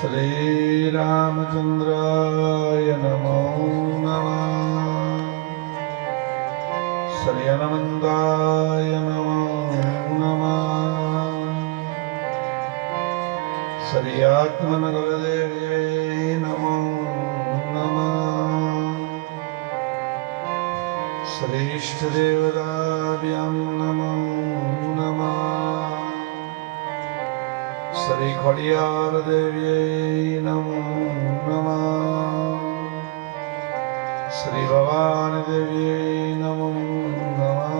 श्रीरामचन्द्राय नमो नमः। श्रीहनुमन्ताय नमो नमः। श्रीआत्मनगरदेव्यै नमो नमः। श्रीष्टदेवताभ्यां नमो नमः। श्री खड़ियार देव्यै नमो नमः। श्री भवानी देव्यै नमो नमः।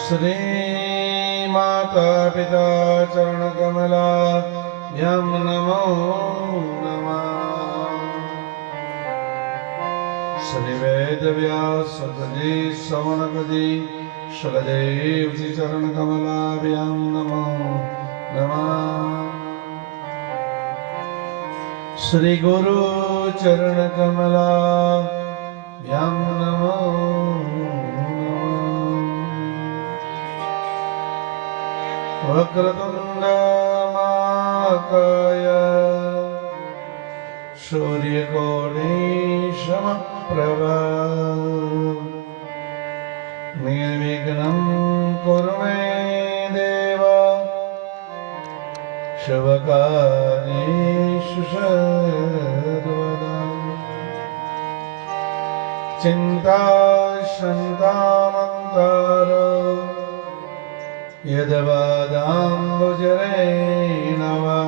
श्री माता पिता चरण कमलाभ्यां नमो नमः। श्री वेद व्यास सतजी सवनकजी सुखदेव जी चरण कमलाभ्यां नमो नमः। श्री गुरु चरण कमलाभ्यां नमो नमः। वक्रतुंड महाकाय सूर्यकोटि समप्रभा निर्विघ्नं कुरु मे देव शुभकार्येषु सर्वदा। चिन्ताशान्तामन्तार यद्वदाम्बुजरेण वा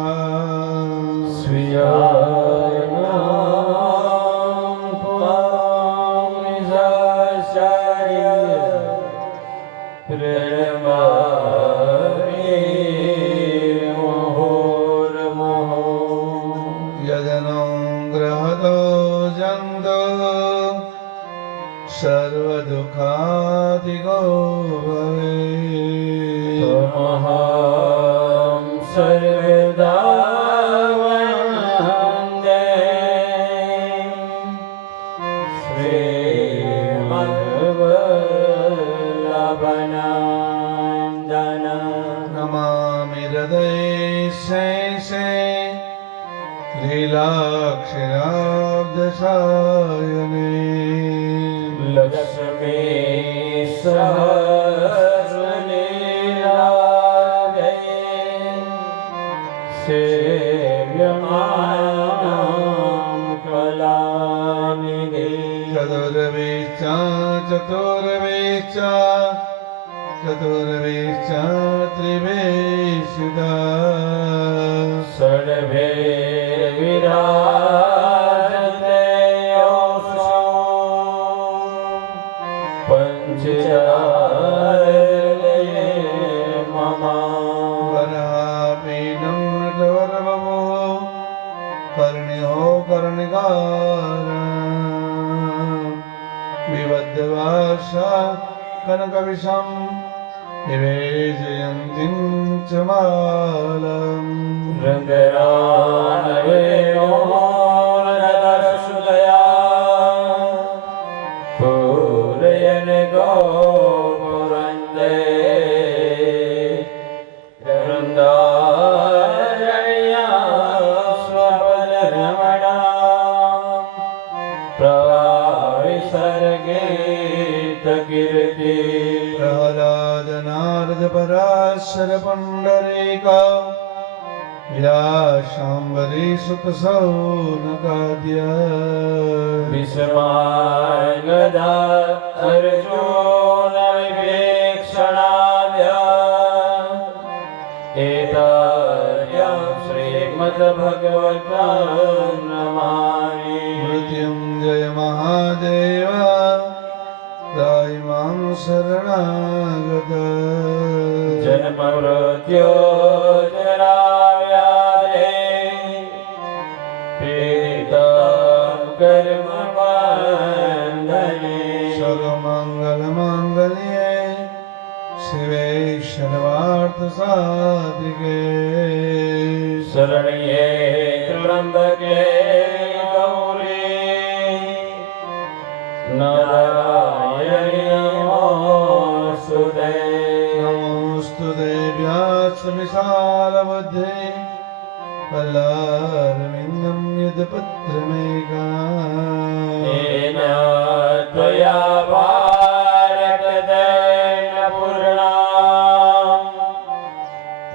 सर्वदुःखादिगो भवेत्। तमहं सर्वदा वन्दे श्रीमद्वल्लभनन्दन। नमामि हृदये लीलाक्षराब्धसायने लक्ष्मी सहस्रलीलायै सेव्यमानं कलानिधे। चतुर्वेश्च त्रिवेशदा सर्वे विराजते योऽसौ पञ्चचारले मम। वरापीनं नटवरवो कर्ण्यो कर्णिकार विबद्धवासा कनकविषं निवेशयन्तीं च मालम्। रङ्गरानवेणोरदर्शुदया पूरयन् गोपुरन्दे वृन्दारण्या स्वपदरमणा प्रविसर्गीतकीर्ति। प्रह्लाद नारद पराशर पुण्डरीका विलासाम्बरी सुत सौनकाद्य विस्मार्गदा अर्जुन विवेक्षणाभ्या एताभ्यां श्रीमद्भगवद्गीतां नमामि। मृत्युञ्जय महादेव दायिमां शरणागत। जन्ममृत्युजराव्याधे पीडितं कर्मबन्धने। सर्वमङ्गलमाङ्गल्ये शिवे सर्वार्थसाधिके शरण्ये त्र्यम्बके गौरी नारायणी नमोऽस्तुते। नमोऽस्तु देव्याः विशाल बुद्धे फलारविन्दं यद्पत्रमेकाम् येन त्वया भारतदेन पूर्णाम्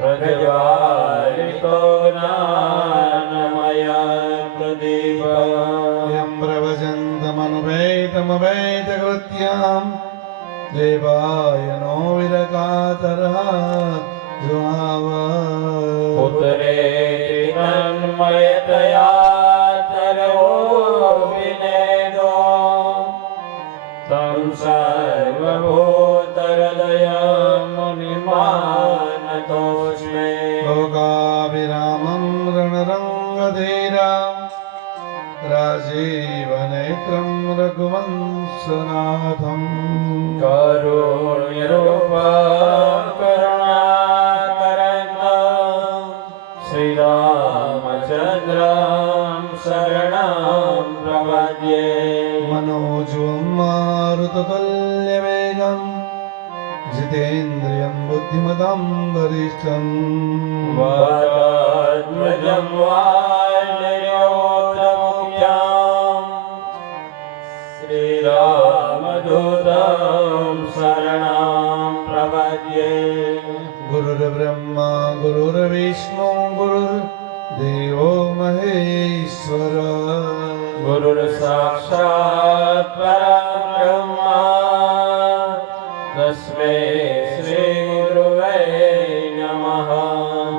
प्रज्वालितो ज्ञानमयं प्रदीपम् यं प्रवचन्तमनुपेतमपेतकृत्याम् देवायनो विरकातरः जुहाव पुत्रेति तन्मयतया सर्वो विनेदो तं सर्वभूतहृदयं मुनिमानतोऽस्मि लोकाभिरामं रणरङ्गधीराम् राजीवनेत्रं रघुवंशनाथम् करुणिरूपं करुणाकरं श्रीरामचन्द्रं शरणं प्रपद्ये मनोजवं मारुततुल्यवेगं जितेन्द्रियं बुद्धिमतां वरिष्ठम् वरध्वजं वानरयोधमुख्यं श्रीरामदूतं शरणं प्रपद्ये गुरुर्ब्रह्मा गुरुर्विष्णु गुरुर्देवो महेश्वर गुरुर्साक्षात् परब्रह्म तस्मै श्रीगुरुवे नमः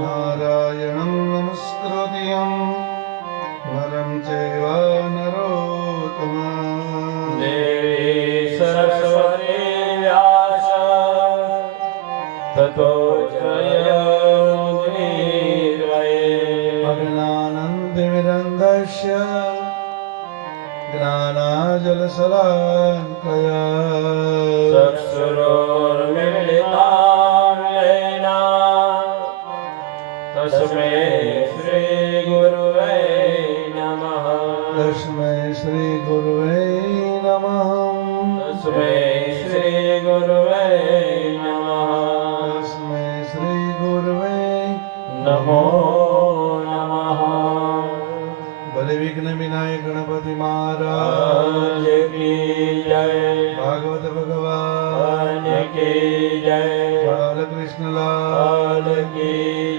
नारायणं नमस्कृत्यं नरं चैव नरोत्तमम् देवी सरस्वती व्यास ततो जयमुदीरये अज्ञानन्तिमिरन्धस्य ज्ञानाजलशलाकया चक्षुरुर्मिलितं येन तस्मै श्रीगुरुवे नमः तस्मै श्रीगुरुवे नमः तस्मै श्रीगुरुवे नमः तस्मै श्रीगुरुवे नमो नमः बलि विघ्न विनायक गणपति महाराज आज की जय भागवत भगवान की जय बालकृष्ण लाल की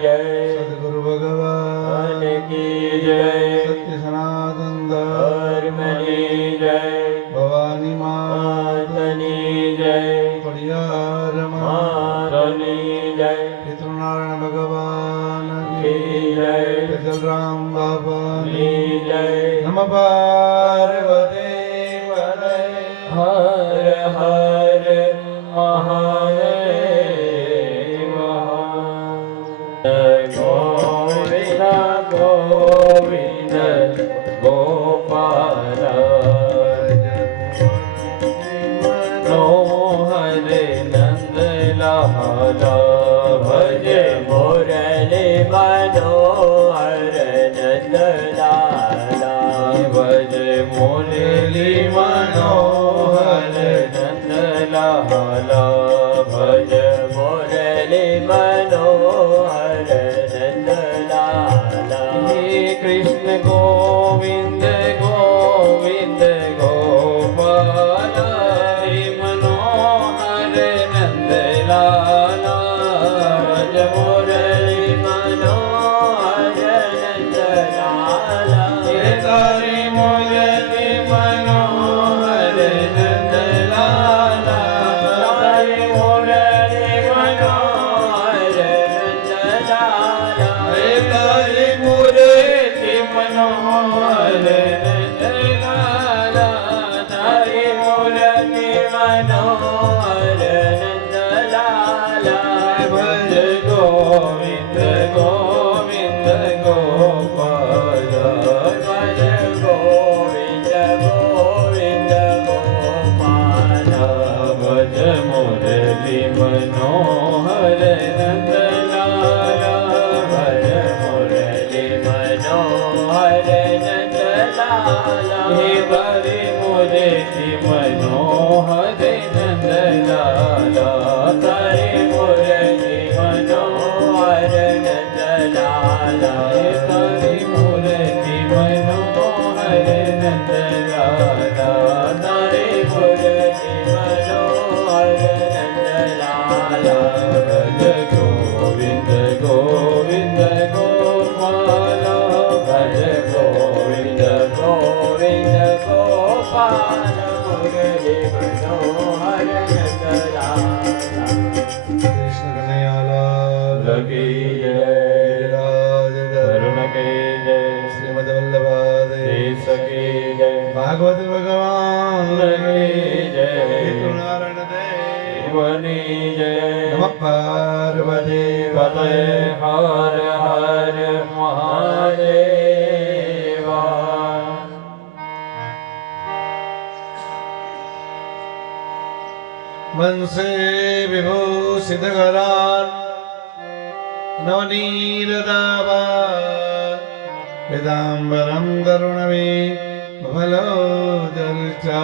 जय सद्गुरु भगवान की जय सत्य सनातन धर्म की जय भवानी माता मातनी जय परियार मातनी जय पितृनारायण भगवान की जय जलराम बाबा की जय नम पार्वती पते हर हर महादेव जय गोविंद गोविंद गोपाल मनोहर नंद लाला भज मुरली मनोहर नंद लाला भज मुरली मनोहर नंद लाला भज मुरली मनोहर नंद लाला हे कृष्ण गोविंद गोविंद गोपाल हरि मनोहर नंद लाला भज मुरली मनोहर नंद लाला हे तारी मुरली मनोहर नंद लाला तारी मुरली मनोहर नंद लाला हे तारी मुरली मनोहर नंद लाला तारी मुरली मनोहर नंद लाला भज गोविंद गोविंद गोपाल भज गोविंद गोविंद गोपाल भज मुरली मनोहर नंद लाला भज मुरली मनोहर नंद लाला हे बरे मुरली मनोहर नंद लाला तारे मुरली मनोहर नंद કનૈયાલાલ લકી જય રાજ કરુણ કી જય શ્રીમદ વલ્લભાદેવ દેશ કી જય ભાગવત ભગવાન કી જય નારાયણ દેવ વની જય નમઃ પાર્વતી પતય હર હર મહાદેવા વંશે વિભૂષિતકરાન નવનીરદાવા વેદાંબરમ કરુણવે ભલોદર્ચા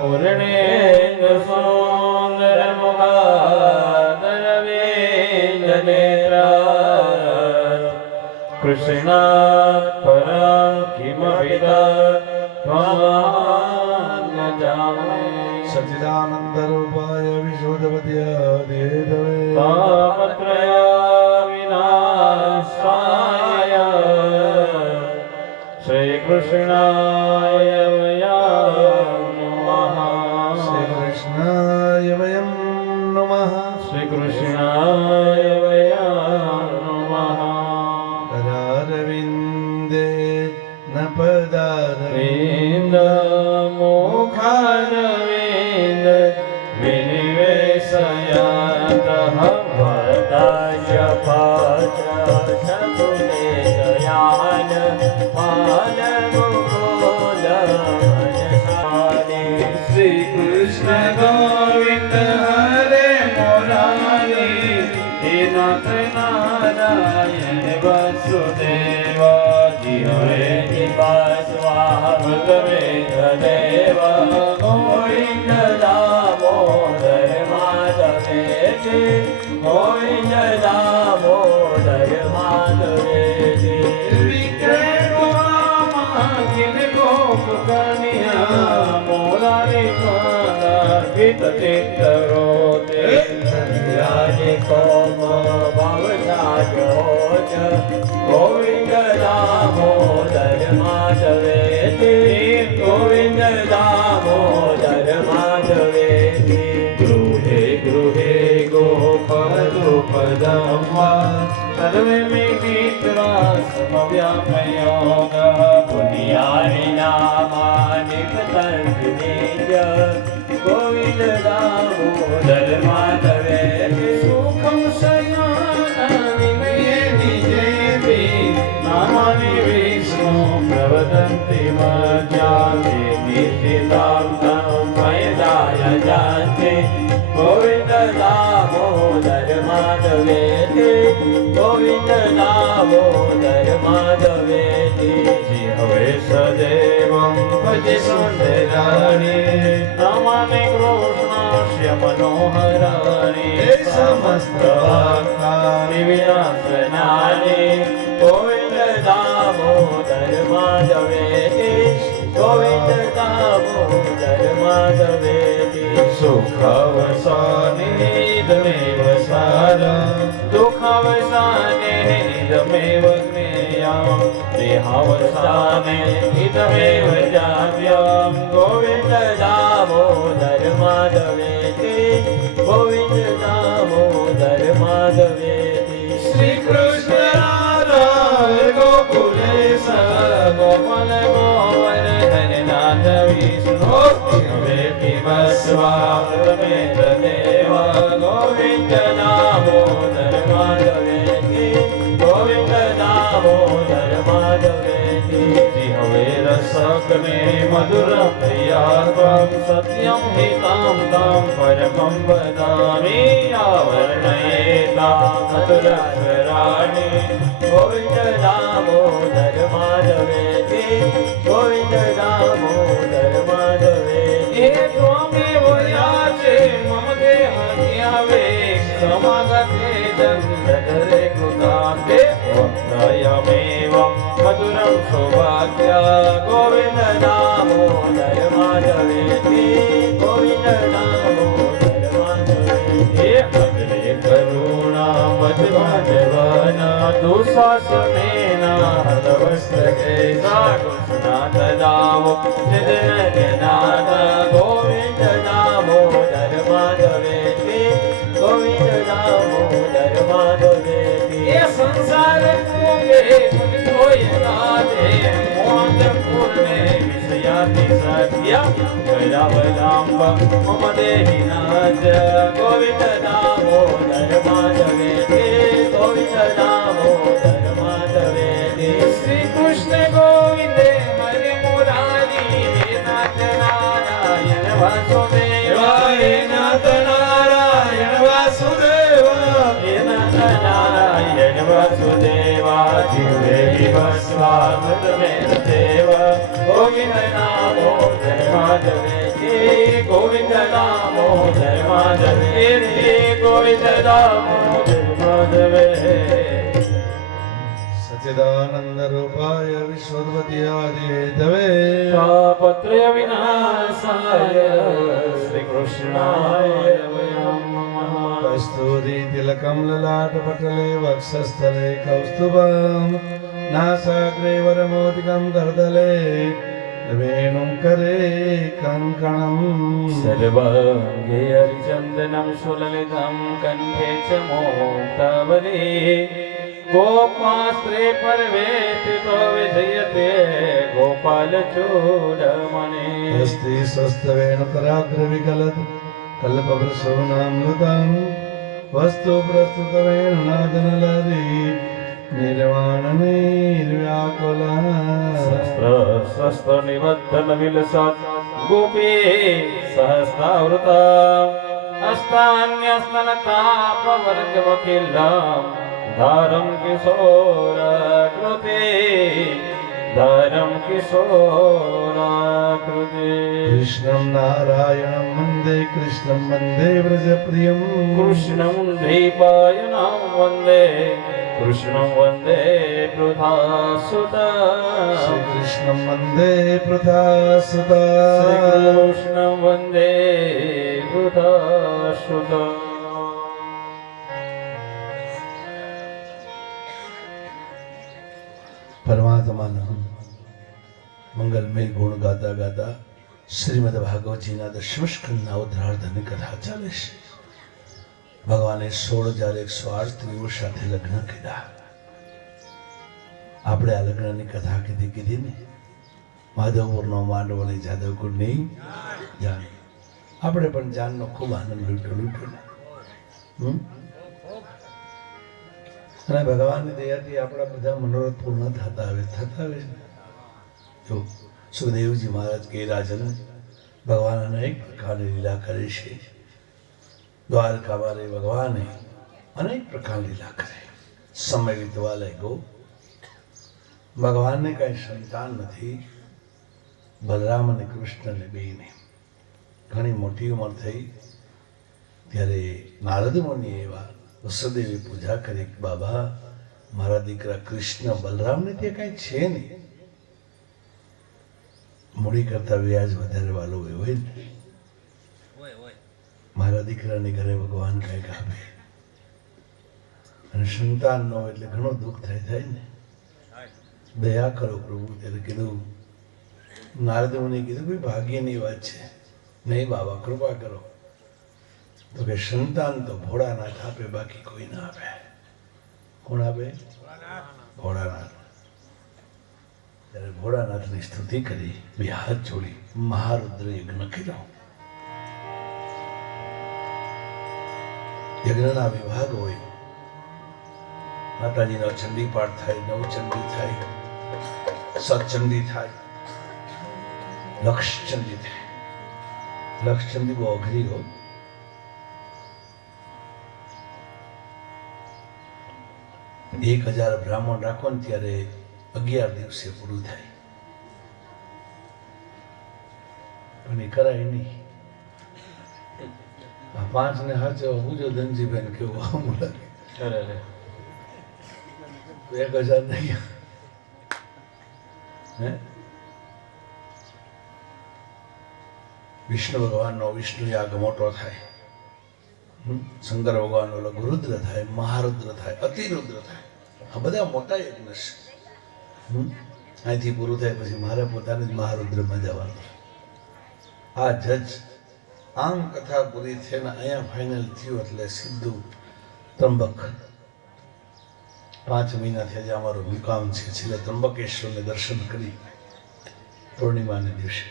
પૂર્ણેન્દ સુંદર મુખાદરવિંદનેત્રા કૃષ્ણાત પરં કિમપિતા ત્વમહં ન જામે સચ્ચિદાનંદ રૂપાય વિશોધવત્યાય દેવે તાપત્રયા વિનાશાય શ્રી કૃષ્ણાય વયં નમઃ શ્રી કૃષ્ણાય વયમ નમઃ શ્રી કૃષ્ણાય વયં નમઃ કરારવિંદે ન પદારવિંદ વિંદ મુખારવિંદ વિનિવેશયાતઃ વરદાય પાત્ર શતુલે દયાન પાલમુકુલ મનસારી શ્રી કૃષ્ણ ગોવિંદ હરે મોરારી હે નાથ નારાયણ વસુદેવા જીવે નિવાસવા ભગવે દેવ ગોવિંદ દામોદર માધવે ગોવિંદ દામોદર માધવે વિક્રમ ગોપ કન્યા મોરારી માતા ગીત ચિત્રો તે રાજી કોમ ભવસાયોજ ગોવિંદ દામોદર માધવે ગોવિંદ દામોદર માધવે ગૃહે ગૃહે ગોપદુપદમ્વા સર્વે મિત્રા સમવ્યામયોગ પુનિયારી નામાનિ પતંતિજ ગોવિંદ દામોદર માધવે સુખમ શયનાનિ નિજેભી નામાનિ વિષ્ણુ પ્રવદન્તિ મજ્જાતે નિશ્ચિતાં तं મયદાય જાતે ગોવિંદ દામોદર માધવે ગોવિંદ દામોદર માધવે હવે સદેવં ભજ સુંદરાણી નમામિ કૃષ્ણાસ્ય મનોહરાણી સમસ્ત વાક્યાનિ વિનાશનાની ગોવિંદ દામોદર માધવે ગોવિંદ દામોદર માધવે સુખાવસાનિદમેવ સારં દુઃખાવસાને ઇદમેવ જ્ઞેયં દેહાવસાને ઇદમેવ જાવ્યં ગોવિંદ દામોદર માધવે ગોવિંદ દામોદર માધવે શ્રી કૃષ્ણ રાધા ગોકુલેશ ગોપાલ ગોવર્ધન નાથ વિષ્ણુ સ્વામેન્દ્ર દેવા ગોવિંદ દામોદર માધવે ગોવિંદ દામોદર માધવે હવે રસકને મધુર પ્રિયાત્મં સત્યમ હિતામ તામ પરમં વદામિ આવર્ણયેતા મધુર સ્વરાણી ગોવિંદ દામોદર માધવે ગોવિંદ દામોદર માધવે ત્વમેવ યાચે મમ દેહાન્યાવે સમાગતે જન્મધરે કૃતાંતે વક્તયમેવ મધુરં સૌભાગ્યા ગોવિંદ દામોદર માધવે ગોવિંદ દામોદર માધવે અગ્રે કરુણા મધ્વાનવના દુશાસનેના હૃદવસ્ત્રકે સાકૃષ્ણાથ દાવો જનાથ ગોવિંદ દામોદર માધવે ગોવિંદ દામોદર સખ્ય ગજાવલાંબ મમ દેહિ નાથ ગોવિંદ દામોદર માધવે ગોવિંદ દામોદર માધવે શ્રી કૃષ્ણ ગોવિંદે હરે મુરારી હે નાથ નારાયણ વાસુદેવા હે નાથ નારાયણ વાસુદેવા હે નાથ નારાયણ વાસુદેવા જીવે વિવસ્વાગત મેં દેવા ગોવિંદ દામોદર માધવે ગોવિંદ દામોદર માધવે ગોવિંદ દામોદર માધવે સચ્ચિદાનંદ રૂપાય વિશ્વોત્પત્યાદિ હેતવે તાપત્રય વિનાશાય શ્રી કૃષ્ણાય વયં નમઃ કસ્તુરી તિલકમ લલાટ પટલે વક્ષસ્થલે કૌસ્તુભમ નાસાગ્રે વરમોદિકમ કરદલે વેણું કરે કંકણમ સર્વાંગે હરિચંદનમ સુલલિતમ કંઠે ચ મોક્તાવલી ગોપાસ્ત્રે પરવેષ્ટિતો વિજયતે ગોપાલચૂડમણે હસ્તિ સ્વસ્તવેણુકરાગ્ર વિકલત કલ્પવૃષોનામૃતમ વસ્તુ પ્રસ્તુત વેણુનાદનલરી નિર્વાણ નિર્વ્યાકુલા શસ્ત્ર નિબદ્ધન વિલસત ગોપી સહસ્રાવૃતા અસ્તાન્યસ્નનતાપવર્ગવકિલ્લામ ધારમ કિશોરાકૃતિ ધારમ કિશોરાકૃતિ કૃષ્ણં નારાયણં વંદે કૃષ્ણં વંદે વ્રજપ્રિયં કૃષ્ણં દ્વૈપાયनं વંદે કૃષ્ણં વંદે પૃથાસુતા શ્રી કૃષ્ણં વંદે પૃથાસુતા શ્રી કૃષ્ણં વંદે પૃથાસુતા પરમાત્માના મંગલમય ગુણ ગાતા ગાતા શ્રીમદ ભાગવતજીના દશમ સ્કંદના ઉદ્ધારધની કથા ચાલે છે. ભગવાને 16,108 સ્ત્રીઓ સાથે લગ્ન કર્યા. આપણે આ લગ્નની કથા કીધી ને માધવપુરનો માંડવો અને જાદવકુંડની જાન. આપણે પણ જાનનો ખૂબ આનંદ લૂટ્યો ને. અને ભગવાનની દયાથી આપણા બધા મનોરથ પૂર્ણ થતા આવે જો સુખદેવજી મહારાજ કે રાજન ભગવાન અનેક પ્રકારની લીલા કરે છે. દ્વારકામાં ભગવાને અનેક પ્રકારની લીલા કરે. સમય વીતવા લાગ્યો. ભગવાનને કઈ સંતાન નથી. બલરામ અને કૃષ્ણને બેયને ઘણી મોટી ઉંમર થઈ ત્યારે નારદ મુનિ એવા વસુદેવી પૂજા કરી કે બાબા મારા દીકરા કૃષ્ણ બલરામને ત્યાં કઈ છે નહીં. મૂડી કરતા વ્યાજ વધારે વાલો હોય ને. મારા દીકરાને ઘરે ભગવાન કઈક આપે અને સંતાન ન હોય એટલે ઘણો દુઃખ થાય ને. દયા કરો પ્રભુ. ત્યારે કીધું નારદ મુનિએ કીધું ભાઈ ભાગ્યની વાત છે. નહીં બાબા કૃપા કરો. તો કે સંતાન તો ભોળાનાથ આપે બાકી કોઈ ના આપે. કોણ આપે? ભોળાનાથ. ત્યારે ભોળાનાથની સ્તુતિ કરી બે હાથ જોડી મહારુદ્ર યજ્ઞ કર્યો. યજ્ઞના વિભાગ હોય. માતાજીનો ચંડી પાઠ થાય, નવચંડી થાય, સતચંડી થાય, લક્ષચંડી થાય. લક્ષચંડી બહુ અઘરી હોય. એક 1000 બ્રાહ્મણ રાખો ને ત્યારે 11 દિવસે પૂરું થાય. પણ એ કરાય નહીં. આ 5 ને હાચો હું જો ધનજીભાઈ કેવું આમ લાગે. 1000 નહીં. હે વિષ્ણુ ભગવાનનો વિષ્ણુ યાગ મોટો થાય. શંકર ભગવાનનો લઘુરુદ્ર થાય, મહારુદ્ર થાય, અતિરુદ્ર થાય. આ બધા મોટા યજ્ઞ છે. અહીંથી પૂરું થાય પછી મારે પોતાને જ મહારુદ્રમાં જવાનું. આ જજ આમ કથા પૂરી થઈને અહીંયા ફાઇનલ થયું એટલે સીધું ત્રંબક. 5 મહિનાથી આજે અમારું મુકામ છે. છેલ્લે ત્રંબકેશ્વરને દર્શન કરી પૂર્ણિમાને દિવસે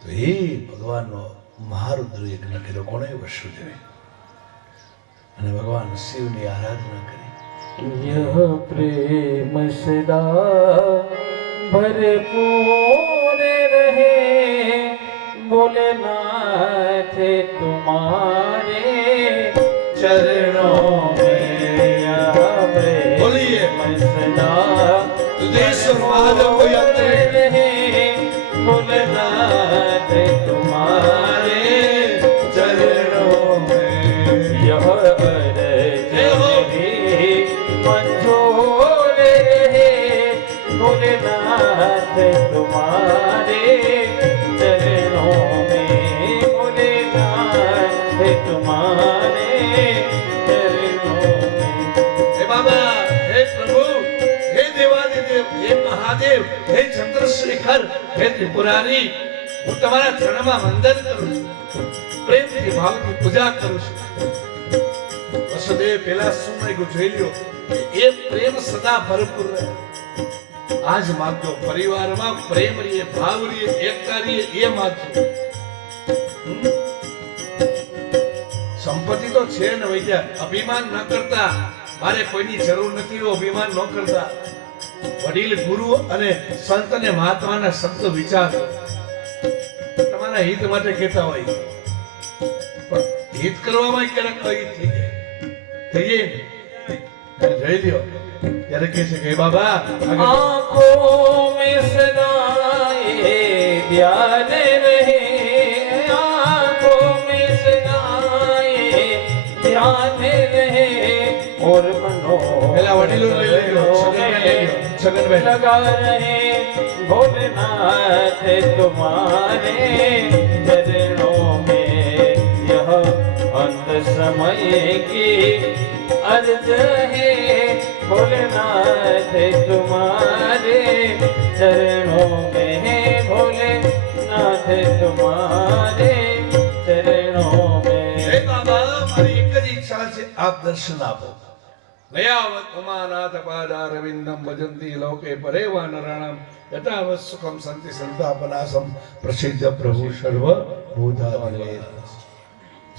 તો એ ભગવાનનો મહારુદ્ર યજ્ઞ કર્યો કોણે? વસુદેવે. અને ભગવાન શિવની આરાધના કરી. यह प्रेम सदा भरपूर रहे भोलेनाथ तुम्हारे चरणों में यह बोलिए प्रेम सदा दुधेश्वर महादेव को याद रहे भोलेनाथ तुम्हारे चरणों में यह मंजूर रहे भोलेनाथ तुम्हारे चरणों में भोलेनाथ तुम्हारे चरणों में। हे बाबा, हे प्रभु, हे देवादिदेव, हे महादेव, हे चंद्रशेखर, हे त्रिपुरारी, હું તમારા ચરણમાં વંદન કરું છું, પ્રેમથી ભાવથી પૂજા કરું છું. વસુદેવ પેલા શું માંગ્યું જોઈ લ્યો કે એ પ્રેમ સદા ભરપૂર રહે. આજ માગજો, પરિવારમાં પ્રેમ રહીએ, ભાવ રહીએ, એકતા રહીએ, એ માગજો. સંપત્તિ તો છે ને વૈદ્યા, અભિમાન ન કરતા, મારે કોઈની જરૂર નથી એવું અભિમાન ન કરતા. વડીલ ગુરુ અને સંત અને મહાત્માના શબ્દ વિચાર તમારા હિત માટે કહેતા હોય, પણ હિત કરવામાં ક્યારેક અહિત થઈ જાય, થઈ જાય ને જોઈ લ્યો ત્યારે કહે છે કે બાબા आँखों में सदा ये ध्यान रहे आँखों में सदा ये ध्यान रहे और પેલા વડીલો લઈ લેજો, છગનભાઈ लगा रहे भोलेनाथ तुम्हारे चरणों में यह अंत समय की अर्ज है भोलेनाथ तुम्हारे चरणों में है भोलेनाथ तुम्हारे चरणों में। હે બાબા, મારી એક જ ઈચ્છા છે, આપ દર્શન આપો. નયાવત ઉમાનાથ પાદારવિંદમ ભજંતી લોકે પરેવા નરાણામ યથાવત સુખમ સંતિ સંતાપનાસમ પ્રસિદ્ધ પ્રભુ સર્વ ભૂતાધિદેવ.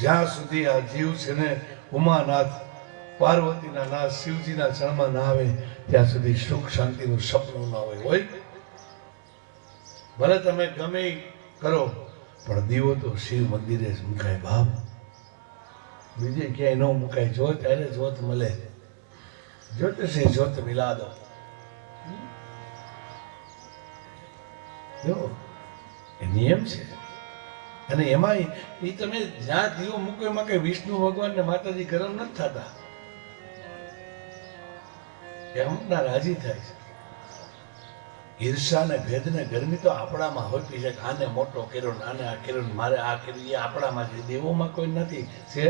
જ્યાં સુધી આ જીવ છે ને ઉમાનાથ પાર્વતીના નાથ શિવજીના ચરણમાં ના આવે ત્યાં સુધી સુખ શાંતિનું સપનું ના હોય. ભલે તમે ગમે ઈ કરો પણ દીવો તો શિવ મંદિરે જ મુકાય બાપ, બીજે ક્યાંય ન મુકાય. જો ત્યારે જોત મળે, જ્યોતિષી જ્યોત મિલા દો. જો એ નિયમ છે. અને એમાં એ તમે જ્યાં દીવો મૂકો એમાં કઈ વિષ્ણુ ભગવાન ને માતાજી ગરમ નથી થતા, એ અમુકના રાજી થાય છે. ઈર્ષા ને ભેદ ને ગરમી તો આપણામાં હોતી છે. આને મોટો કર્યો, આને આ કર્યો, મારે આ કર્યું, એ આપણામાં છે. દેવોમાં કોઈ નથી છે.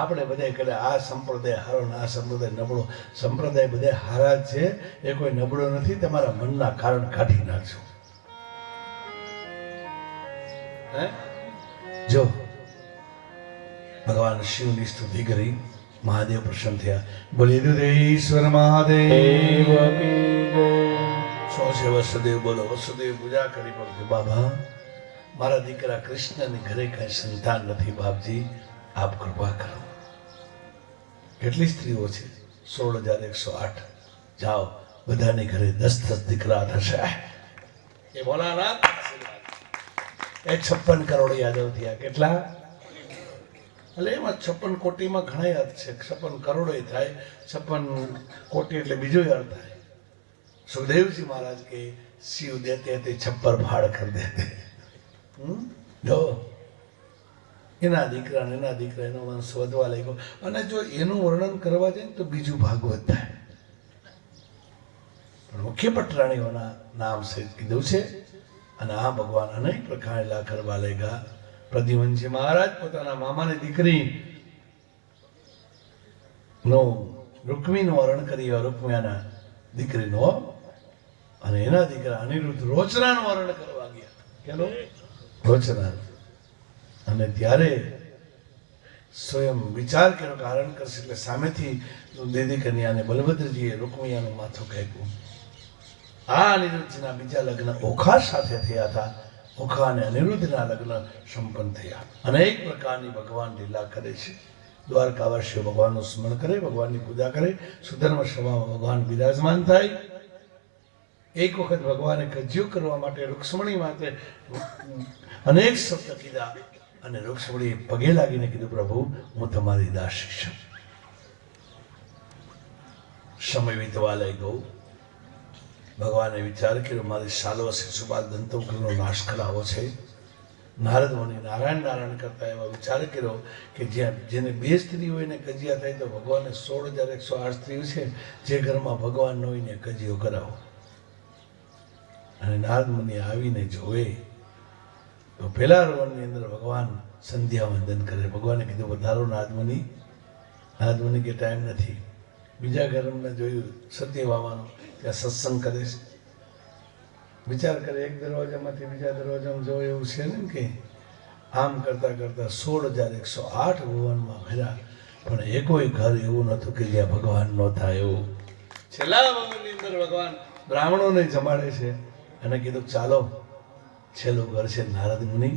આપણે બધા કરે આ સંપ્રદાય હારો ને આ સંપ્રદાય નબળો. સંપ્રદાય બધા હારા જ છે, એ કોઈ નબળો નથી. તમારા મનના કારણ કાઢી નાખજો. જો ભગવાન શિવની સ્તુતિ કરી, મહાદેવ પ્રસન્ન થયા. બોલી દુધેશ્વર મહાદેવ શું છે? વસુદેવ બોલો. વસુદેવ પૂજા કરી પડશે. બાબા, મારા દીકરા કૃષ્ણની ઘરે કઈ સંતાન નથી. બાપજી, આપ કૃપા કરો. કેટલી સ્ત્રીઓ છે? 16,108. જાઓ, બધાની ઘરે 10 દીકરા થશે. એ ભોલાનાથ એ 56 કરોડ યાદવ થયા. કેટલા? એટલે એમાં 56 કોટીમાં ઘણા અર્થ છે. 56 કરોડ થાય, 56 કોટી એટલે બીજો અર્થ થાય. સુખદેવજી મહારાજ કે શિવ દેતે તે 56 ભાડ કર દેતે. જો એના દીકરા એનો વંશ વધવા લાગ્યો. અને જો એનું વર્ણન કરવા જાય તો બીજું ભાગવત થાય. પણ મુખ્ય પટરાણીઓના નામ સહિત કીધું છે. અને આ ભગવાન અનેક પ્રકાર લા કરવા લેગા. પ્રદ્યુમનજી મહારાજ પોતાના મામાની દીકરી નો રૂકમીનું વર્ણન કરી, રૂકમિયાના દીકરીનો, અને એના દીકરા અનિરુદ્ધ રોચનાનું વર્ણન કરવા ગયા. કેનું? રોચના. અને ત્યારે સ્વયં વિચાર કર્યો કે હરણ કરશે એટલે સામેથી દેદી કન્યાને બલભદ્રજીએ રૂકમિયાનું માથું કાપ્યું. આ અનિરુદ્ધજીના બીજા લગ્ન ઓખા સાથે થયા હતા. મુખા અને અનિરુદ્ધના લગ્ન સંપન્ન થયા. અનેક પ્રકારની ભગવાન લીલા કરે છે. દ્વારકાવાસીઓ ભગવાનનું સ્મરણ કરે, ભગવાનની પૂજા કરે, સુધર્મ સભામાં ભગવાન બિરાજમાન થાય. એક વખત ભગવાને કજ્યો કરવા માટે રૂક્ષ્મણી માટે અનેક શબ્દ કીધા અને રૂક્ષ્મણીએ પગે લાગીને કીધું, પ્રભુ હું તમારી દાસી છું. સમય વીતવા લાગ્યો. ભગવાને વિચાર કર્યો, મારી સાલો શિશુપાલ દંતવક્રનો નાશ કરાવો છે. નારદ મુનિ નારાયણ નારાયણ કરતા એવા વિચાર કર્યો કે જ્યાં જેને 2 સ્ત્રી હોય ને કજિયા થાય તો ભગવાને 16,108 સ્ત્રીઓ છે, જે ઘરમાં ભગવાન ન હોય ને કજિયો કરાવો. અને નારદ મુનિ આવીને જોવે તો પેલા રોવનની અંદર ભગવાન સંધ્યા વંદન કરે. ભગવાને કીધું, વધારો નારદ મુનિ. નારદ મુનિ કે ટાઈમ નથી. બીજા ઘરમાં જોયું સત્યભામાનો, ત્યાં સત્સંગ કરે છે. વિચાર કરે, એક દરવાજામાંથી બીજા દરવાજામાં જો એવું છે ને કે આમ કરતા કરતા 16,108 ભુવનમાં ફર્યા, પણ એકોય ઘર એવું નહોતું કે જ્યાં ભગવાન નહોતા. એવું છેલ્લા ભવનની અંદર ભગવાન બ્રાહ્મણોને જમાડે છે અને કીધું, ચાલો છેલ્લું ઘર છે નારદ મુનિ.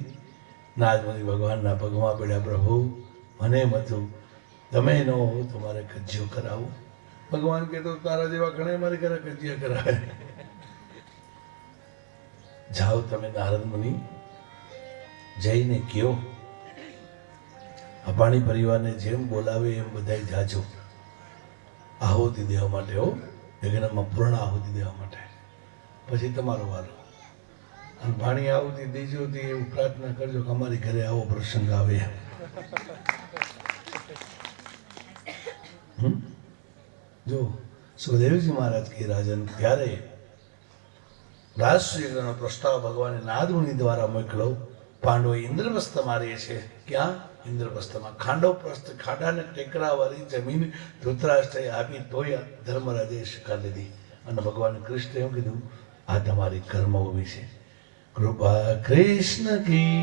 નારદ મુનિ ભગવાનના પગમાં પડ્યા, પ્રભુ મને મતું તમે ન હો તો મારે કજ્યો કરાવું. ભગવાન કહેતો, તારા જેવા ઘણા મારી ઘરે કજિયા કરાવે. જાઓ તમે નારદ મુનિ, જઈને કયો અપાણી પરિવારને જેમ બોલાવે એમ બધાય જાજો આહુતિ દેવા માટે. હો, યજ્ઞમાં પૂર્ણ આહુતિ દેવા માટે. પછી તમારો વારો. અને પાણી આહુતિ દેજો એવું પ્રાર્થના કરજો કે અમારી ઘરે આવો પ્રસંગ આવે. જો સુખદેવજી મહારાજ કે રાજન ત્યારે રાજસૂયનો પ્રસ્તાવ ભગવાને નારદ મુનિ દ્વારા મોકલો. પાંડવોએ ઇન્દ્રપ્રસ્થ મારીએ છે. ક્યાં? ઇન્દ્રપ્રસ્થમાં. ખાંડવપ્રસ્થ, ખાડાને ટેકરાવાળી જમીન ધૃતરાષ્ટ્રએ આપી તોય ધર્મરાજે સ્વીકાર લીધી. અને ભગવાન કૃષ્ણે એવું કીધું, આ તમારી કર્મભૂમિ છે. કૃપા કૃષ્ણ કી.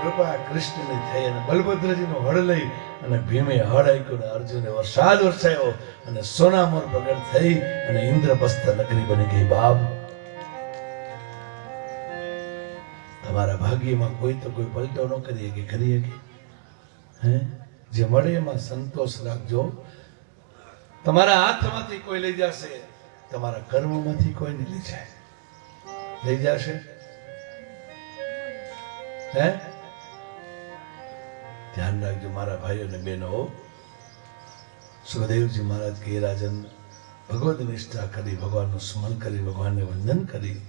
કૃપા કૃષ્ણની થઈ અને બલભદ્રજીનો હળ લઈ અને ભીમે હળ આપ્યું અને અર્જુને વરસાદ વરસાયો અને સોનામોર પ્રગટ થઈ અને ઇન્દ્રપ્રસ્થ નગરી બની ગઈ. બાપ, તમારા ભાગ્યમાં કોઈ તો કોઈ પલટો ન કરીએ કે કરીએ કે હે? જે મળે એમાં સંતોષ રાખજો. તમારા હાથમાંથી કોઈ લઈ જશે, તમારા કર્મમાંથી કોઈ નહીં લઈ જાય. લઈ જશે હે? ધ્યાન રાખજો મારા ભાઈઓ અને બહેનો. સુખદેવજી મહારાજ કે રાજન ભગવદ નિષ્ઠા કરી, ભગવાનનું સ્મરણ કરી, ભગવાનને વંદન કરી.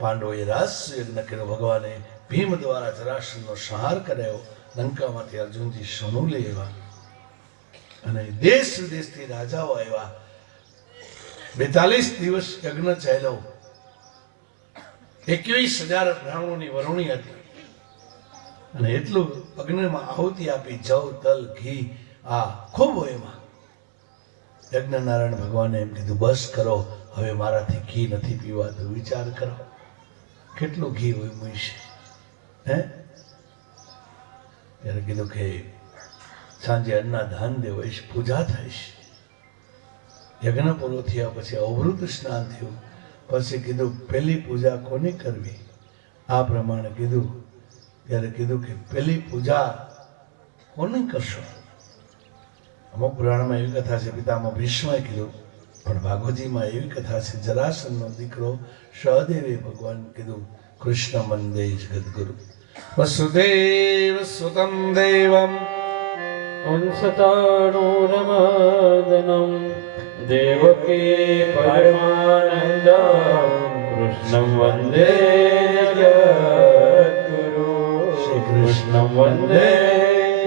પાંડવોએ રાજયજ્ઞ કર્યો. ભગવાને ભીમ દ્વારા જરાસંધનો સંહાર કરાયો. લંકામાંથી અર્જુનજી સોનું લઈ આવ્યા અને દેશ વિદેશથી રાજાઓ આવ્યા. 42 દિવસ યજ્ઞ ચાલ્યો. 21,000 બ્રાહ્મણોની વરણી હતી અને એટલું અગ્નિમાં આહુતિ આપી. જવ, તલ, ઘી આ ખૂબ હોય એમાં. યજ્ઞનારાયણ ભગવાને એમ કીધું, બસ કરો, હવે મારાથી ઘી નથી પીવાતું. વિચાર કરો કેટલું ઘી હોય મૂઈશે. હે? ત્યારે કીધું કે સાંજે અન્નદાન દેવાઈશ, પૂજા થઈશ. યજ્ઞ પૂરો થયા પછી અવૃત સ્નાન થયું. પછી કીધું પહેલી પૂજા કોની કરવી? આ પ્રમાણે કીધું. ત્યારે કીધું કે પહેલી પૂજા કોની કરશો? અમુક પુરાણમાં એવી કથા છે, પિતામહ ભીષ્મએ કીધું, પણ ભાગવતજીમાં એવી કથા છે, જરાસંધનો દીકરો સહદેવે ભગવાન કીધું, કૃષ્ણ વંદે જગદગુરુ વસુદેવ સુતમ દેવમ અંશતાણુરમદનમ દેવકી પરમાનંદમ કૃષ્ણં વંદે જગદ્ગુરુ. શ્રી કૃષ્ણં વંદે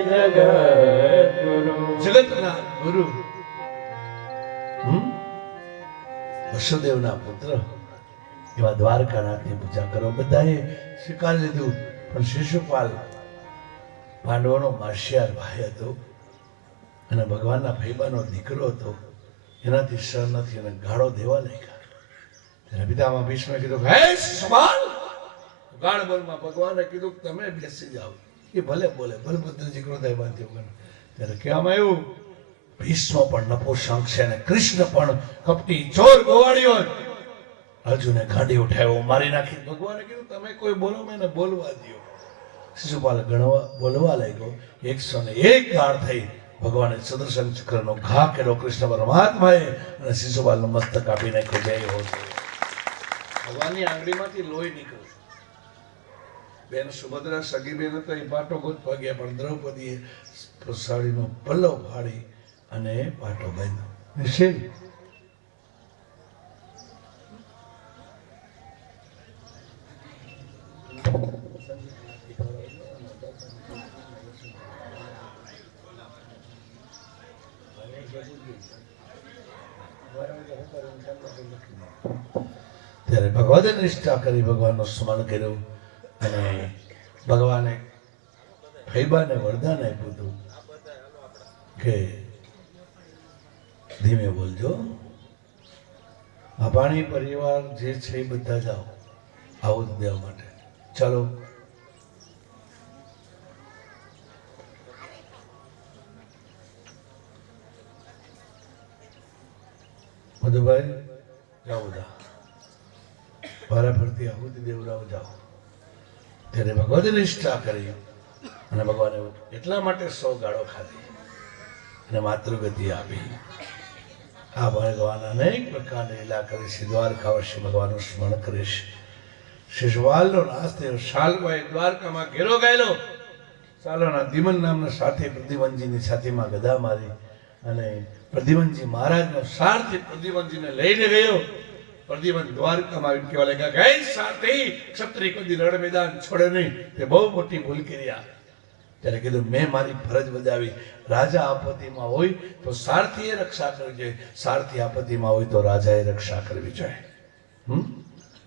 જગદ્ગુરુ. જગતના ગુરુ વસુદેવના પુત્ર એવા દ્વારકાનાથની પૂજા કરો. બધાએ સ્વીકાર લીધું, પણ શિશુપાલ પાંડવોનો માસિયાર ભાઈ હતો અને ભગવાનના ફૈબાનો દીકરો હતો. એનાથી સર નથી અને ગાળો દેવા લાગ્યા. ત્યારે પિતામહ ભીષ્મે કીધું, હે શિશુપાલ, ગાળ બોલમાં ભગવાને કીધું તમે બેસી જાઓ. એ ભલે બોલે, બલભદ્રજી ક્રોધાયમાન થયો. ત્યારે કહેવામાં આવ્યું, ભીષ્મ પણ નપુંસક છે અને કૃષ્ણ પણ કપટી ચોર ગોવાળિયો. અર્જુને ગાંડી ઉઠાવ્યો, મારી નાખી. ભગવાને કીધું તમે કોઈ બોલો, મેં એને બોલવા દો. શિશુપાલ ગણવા બોલવા લાગ્યો. 101 ગાળ થઈ. ભગવાને સુદર્શન ચક્રનો ઘા કર્યો કૃષ્ણ પરમાત્માએ અને શિશુપાલનું મસ્તક કાપી નાખ્યું. જય હો. ભગવાનની આંગળીમાંથી લોહી નીકળ્યું. બેન સુભદ્રા સગી બેન હતા, એ પાટો ગોતવા ગયા, પણ દ્રૌપદીએ સાડીનો પલ્લવ ફાડી અને પાટો બાંધ્યો. નિશ્ચય ત્યારે ભગવદ નિષ્ઠા કરી, ભગવાનનું સ્મરણ કર્યું અને ભગવાને ફૈબાને વરદાન આપ્યું હતું કે ધીમે બોલજો, અભાણી પરિવાર જે છે એ બધા જાઓ આવું દેવા માટે. ચાલો મધુભાઈ જાઓ, બધા વારા ફરતી આહુતિ દેવરાવ જાઓ. ત્યારે ભગવદ નિષ્ઠા કરી અને ભગવાને એટલા માટે 100 ગાળો ખાધી અને માતૃગતિ આપી. આ ભગવાન અનેક પ્રકારની લીલા કરી છે. દ્વારકાવાસી ભગવાનનું સ્મરણ કરીશ. શિશુપાલનો નાશ થયો. શાલભાઈ દ્વારકામાં ઘેરો ગયેલો. સાલોના દિમન નામના સાથે પ્રદ્યુમનજીની છાતીમાં ગદા મારી અને પ્રદ્યુમનજી મહારાજનો સારથી પ્રદ્યુમનજીને લઈને ગયો. પ્રદ્યુમન દ્વારકામાં આવીને કહેવા લાગ્યા, ગઈ સારથી ક્ષત્રિય કદી રણ મેદાન છોડે નહીં, તે બહુ મોટી ભૂલ કર્યા. ત્યારે કીધું મેં મારી ફરજ બજાવી. રાજા આપત્તિમાં હોય તો સારથીએ રક્ષા કરવી જોઈએ, સારથી આપત્તિમાં હોય તો રાજાએ રક્ષા કરવી જોઈએ.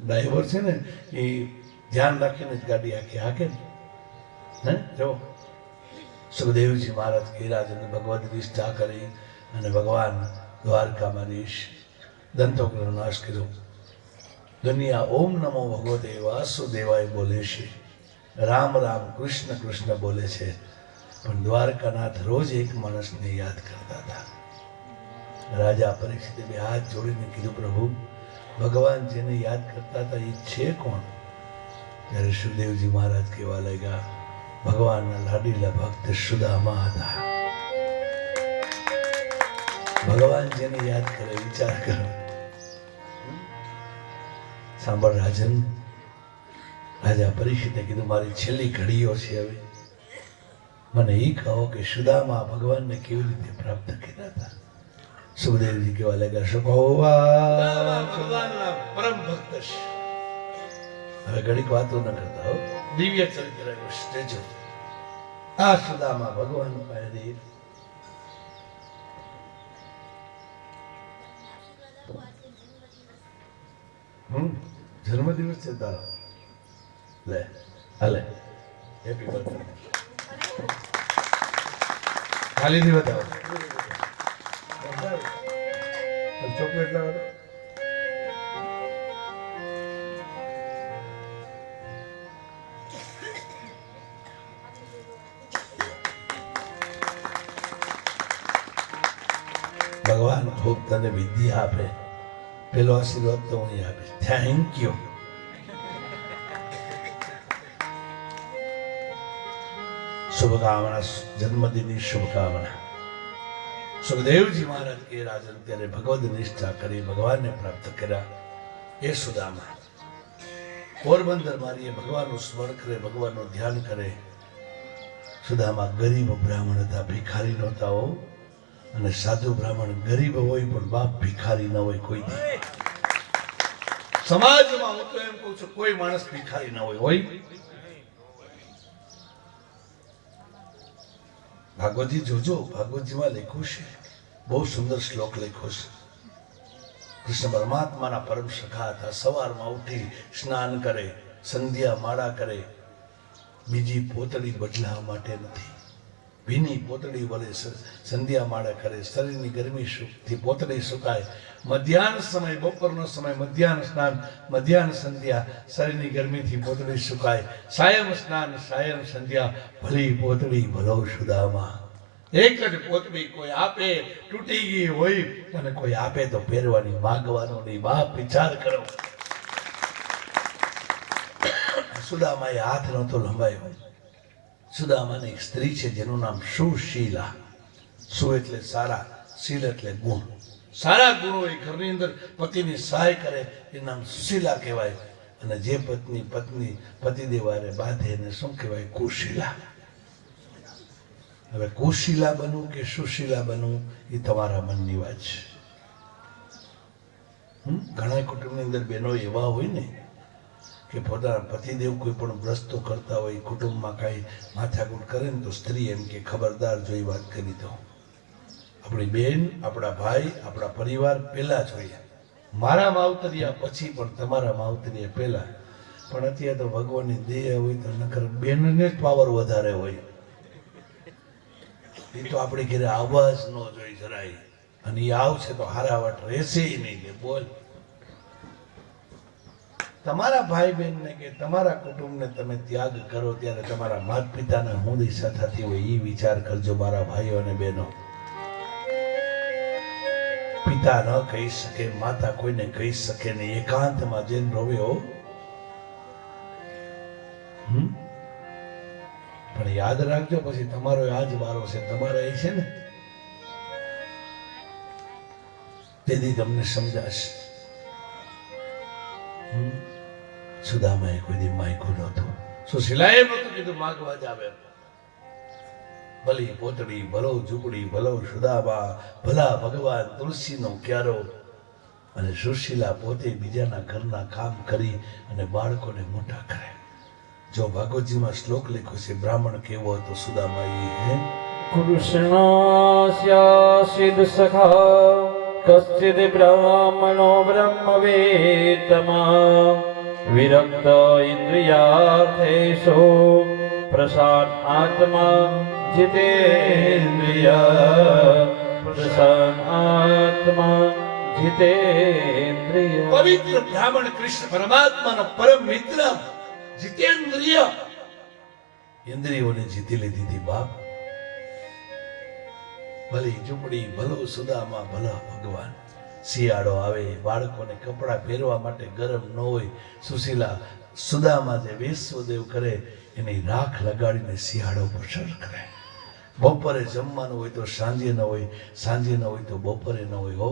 ડ્રાઈવર છે ને એ ધ્યાન રાખીને જ ગાડી આખી હાકે ને. જો સુખદેવજી મહારાજ ગિરિરાજને ભગવદ નિષ્ઠા કરી અને ભગવાન દ્વારકામાં દંતોગ્રહનો નાશ કર્યો. દુનિયા ઓમ નમો ભગવતે વાસુદેવાય બોલે છે, રામ રામ કૃષ્ણ કૃષ્ણ બોલે છે, પણ દ્વારકાનાથ રોજ એક માણસને યાદ કરતા હતા. રાજા પરીક્ષિતે બે હાથ જોડીને કીધું, પ્રભુ ભગવાન જેને યાદ કરતા હતા એ છે કોણ? ત્યારે સુખદેવજી મહારાજ કહેવા લાગ્યા, ભગવાનના લાડીલા ભક્ત સુદામા હતા. ભગવાન જેને યાદ કરે, વિચાર કરો. સાંભળ રાજન, રાજા પરીક્ષિતે કીધું, મારી છેલ્લી ઘડીઓ છે, હવે મને એ કહો કે સુદામા ભગવાનને કેવી રીતે પ્રાપ્ત કર્યા હતા? સુખદેવજી કહેવા લાગ્યા, સુખોવા ભગવાનના પરમ ભક્ત છે. હવે ઘડીક વાતો ન કરતા હો, દિવ્ય ચરિત્ર સ્ટેજો. આ સુદામા ભગવાન પાસે જન્મદિવસ છે તારો, લે હાલે હેપી બર્થડે. ખાલી થી બતાવો ચોકલેટ લાવો. ભગવાન ખૂબ તને વિદ્યા આપે. પેલો આશીર્વાદ તો હું આપીશ. Thank you. શુભકામના, જન્મદિનની શુભકામના. સુખદેવજી મહારાજ કે રાજન ત્યારે ભગવદ નિષ્ઠા કરી ભગવાનને પ્રાપ્ત કર્યા. એ સુદામા પોરબંદર મારીએ ભગવાનનું સ્મરણ કરે, ભગવાનનું ધ્યાન કરે. સુદામા ગરીબ બ્રાહ્મણ હતા, ભિખારી નહોતા હો. અને સાધુ બ્રાહ્મણ ગરીબ હોય પણ બાપ ભિખારી ન હોય. કોઈ સમાજમાં હું તો એમ કહું છું, કોઈ માણસ ભિખારી ન હોય. ભાગવતજી જોજો, ભાગવતજીમાં લખ્યું છે, બહુ સુંદર શ્લોક લખ્યો છે. કૃષ્ણ પરમાત્માના પરમ સખા હતા. સવારમાં ઉઠી સ્નાન કરે, સંધ્યા માળા કરે, બીજી પોતળી બદલાવા માટે નથી. ભીની પોતળી વડે સંધ્યા માળા કરે. શરીરની ગરમીથી પોતળી સુકાય. મધ્યાહન સમય, બપોરનો સમય મધ્યાહન સ્નાન, મધ્યાહન સંધ્યા, શરીરની ગરમીથી પોતળી સુકાય. સાયમ સ્નાન, સાયમ સંધ્યા, ભલી પોતળી ભલો સુદામા. એક જ પોતળી કોઈ આપે, તૂટી ગઈ હોય, અને કોઈ આપે તો પહેરવાની, માંગવાનો નહીં. બાપ વિચાર કરો. સુદામાએ હાથ નહોતો લંબાયો. સુદામાની એક સ્ત્રી છે જેનું નામ સુશીલા. સુ એટલે સારા, શીલ એટલે ગુણ. સારા ગુણો એ ઘરની અંદર પતિની સહાય કરે એ નામ સુશીલા કહેવાય. અને જે પત્ની પતિદેવારે બાંધે એને શું કહેવાય? કુશીલા. હવે કુશીલા બનવું કે સુશીલા બનવું એ તમારા મનની વાત છે. ઘણા કુટુંબની અંદર બહેનો એવા હોય ને કે પોતાના પતિદેવ કોઈ પણ વ્રસ્તો કરતા હોય, કુટુંબમાં કાંઈ માથાકૂટ કરે ને તો સ્ત્રી એમ કે ખબરદાર જોઈ વાત કરી દો. આપણી બેન, આપણા ભાઈ, આપણા પરિવાર પહેલા જોઈએ. મારા માવતરિયા પછી પણ તમારા માવતરિયા પહેલા. પણ અત્યારે તો ભગવાનની દેહ હોય તો નકર બેનને જ પાવર વધારે હોય. એ તો આપણી ઘરે આવવા જ ન જોઈ જરાય. અને એ આવશે તો હારાવટ રહેશે નહીં. કે બોલ, તમારા ભાઈ બહેનને કે તમારા કુટુંબને તમે ત્યાગ કરો ત્યારે તમારા માતા પિતાને હું દિશા થતી હોય એ વિચાર કરજો મારા ભાઈઓ અને બહેનો. પિતા ન કહી શકે, માતા કોઈને કહી શકે નહીં. એકાંતમાં જઈને રોવ્યો. પણ યાદ રાખજો પછી તમારો આ જ વારો છે. તમારા એ છે ને તેથી તમને સમજાશે. સુદામાએ કોઈ દી માગ્યું નહોતું. સુશીલાએ નહોતું કીધું માગવા જ આવે. ભલી પોતડી, ભલો ઝૂંપડી, ભલો સુદામા, ભલા ભગવાન તુલસીનો ક્યારો. અને સુશીલા પોતે બીજાના ઘરના કામ કરી અને બાળકોને મોટા કરે. જો ભાગવતજીમાં શ્લોક લખ્યો છે બ્રાહ્મણ કેવો હતો સુદામા હે કૃષ્ણસ્યાસિદ સખા કશ્ચિદ બ્રાહ્મણો બ્રહ્મવેત્તમા વિરક્ત ઇન્દ્રિયાર્થેષુ પ્રસાદ આત્મા જીતેન્દ્રિય પ્રસન્ન આત્મા જીતેન્દ્રિય. પવિત્ર બ્રાહ્મણ કૃષ્ણ પરમાત્માનો પરમ મિત્ર જીતેન્દ્રિય. ઇન્દ્રિયોને જીતી લીધી હતી બાપ. ભલી ઝૂંપડી, ભલો સુદામા, ભલા ભગવાન. શિયાળો આવે, બાળકોને કપડાં પહેરવા માટે ગરમ ન હોય. સુશીલા સુદામા જે વિશ્વદેવ કરે એની રાખ લગાડીને શિયાળો પસાર કરે. બપોરે જમવાનું હોય તો સાંજે ન હોય, સાંજે ન હોય તો બપોરે ન હોય. હો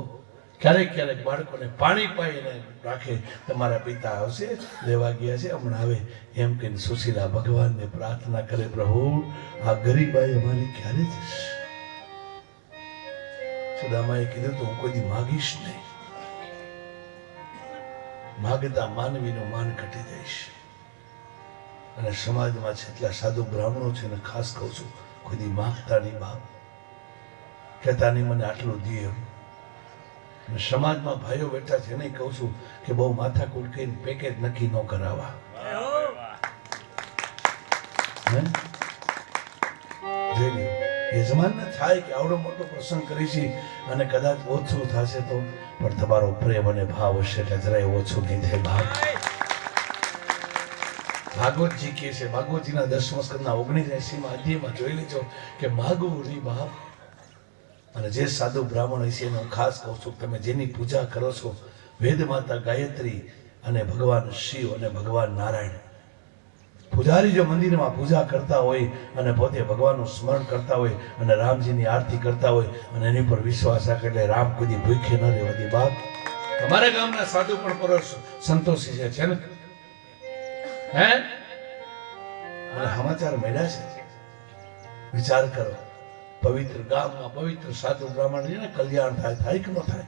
ક્યારેક ક્યારેક બાળકોને પાણી પાઈને રાખે. તમારા પિતા આવશે, લેવા ગયા છે, હમણાં આવે એમ કહીને સુશીલા ભગવાનને પ્રાર્થના કરે, પ્રભુ આ ગરીબાઈ અમારી ક્યારે જશે? સુદામાએ કીધું તો હું કોઈ દી માગીશ નહીં. માગતા માનવીનું માન ઘટી જઈશ. અને સમાજમાં જેટલા સાધુ બ્રાહ્મણો છે ને ખાસ કહું છું, કોઈ દી માગતા નહીં બાપ. કહેતા નહીં મને આટલું દે. અને સમાજમાં ભાઈઓ બેઠા છે એને કહું છું કે બહુ માથાકૂટ કરીને પેકેજ નક્કી ન કરાવવા. યજમાનને થાય કે આવડો મોટો પ્રસંગ કરી છે અને કદાચ ઓછું થશે તો, પણ તમારો પ્રેમ અને ભાવ હશે એટલે જરાય ઓછું નહીં થાય ભાવ. ભાગવતજી કહે છે, ભાગવતજીના 10મા સ્કંદના 79મા અધ્યાયમાં જોઈ લેજો કે માગવું નહીં બાપ. અને જે સાધુ બ્રાહ્મણ હશે એને હું ખાસ કહું છું, તમે જેની પૂજા કરો છો, વેદ માતા ગાયત્રી અને ભગવાન શિવ અને ભગવાન નારાયણ. પૂજારી જો મંદિરમાં પૂજા કરતા હોય અને પોતે ભગવાનનું સ્મરણ કરતા હોય અને રામજીની આરતી કરતા હોય અને એની પર વિશ્વાસ રાખે એટલે રામ કોઈ ભૂખે ન રહેવા દે બાપ. તમારા ગામના સાધુ પણ પરોશ સંતોષી છે ને? હે મને સમાચાર મળ્યા છે. વિચાર કરો, પવિત્ર ગામમાં પવિત્ર સાધુ બ્રાહ્મણ કલ્યાણ થાય કે ન થાય?